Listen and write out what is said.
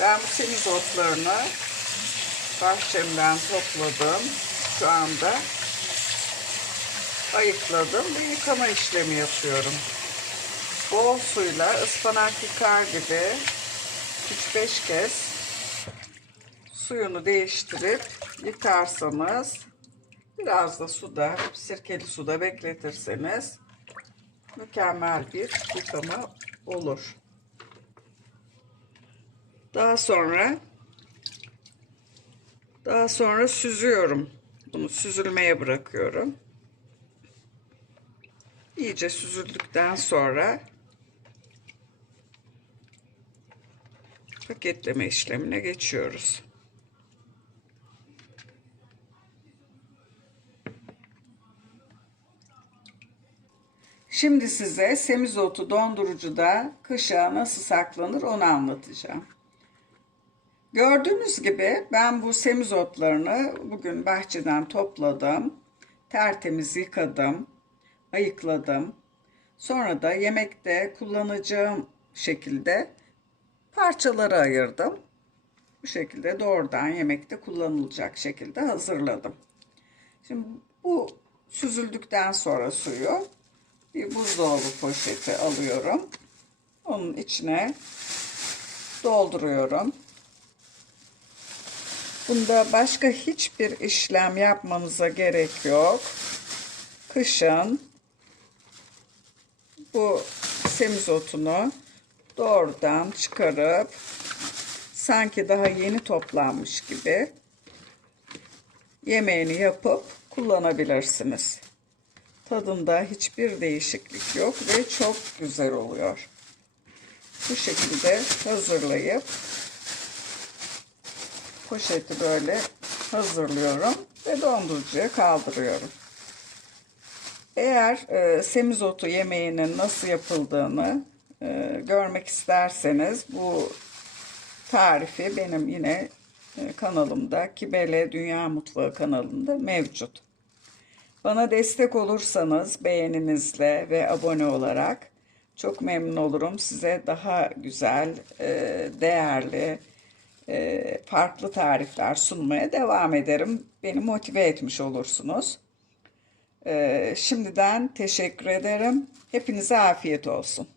Ben bu semizotlarını bahçemden topladım. Şu anda ayıkladım ve yıkama işlemi yapıyorum. Bol suyla ıspanak yıkar gibi 3-5 kez suyunu değiştirip yıkarsanız biraz da suda, sirkeli suda bekletirseniz mükemmel bir yıkama olur. Daha sonra daha sonra süzüyorum. Bunu süzülmeye bırakıyorum. İyice süzüldükten sonra paketleme işlemine geçiyoruz. Şimdi size semizotu dondurucuda kışa nasıl saklanır onu anlatacağım. Gördüğünüz gibi ben bu semizotlarını bugün bahçeden topladım. Tertemiz yıkadım, ayıkladım. Sonra da yemekte kullanacağım şekilde parçalara ayırdım. Bu şekilde doğrudan yemekte kullanılacak şekilde hazırladım. Şimdi bu süzüldükten sonra suyu bir buzdolabı poşeti alıyorum. Onun içine dolduruyorum. Bunda başka hiçbir işlem yapmanıza gerek yok. Kışın bu semizotunu doğrudan çıkarıp sanki daha yeni toplanmış gibi yemeğini yapıp kullanabilirsiniz. Tadında hiçbir değişiklik yok ve çok güzel oluyor. Bu şekilde hazırlayıp poşeti böyle hazırlıyorum ve dondurucuya kaldırıyorum. Eğer e, semizotu yemeğinin nasıl yapıldığını e, görmek isterseniz bu tarifi benim yine e, kanalımda Kibele Dünya Mutfağı kanalında mevcut. Bana destek olursanız beğeninizle ve abone olarak çok memnun olurum. Size daha güzel, e, değerli, e, farklı tarifler sunmaya devam ederim. Beni motive etmiş olursunuz. E, Şimdiden teşekkür ederim. Hepinize afiyet olsun.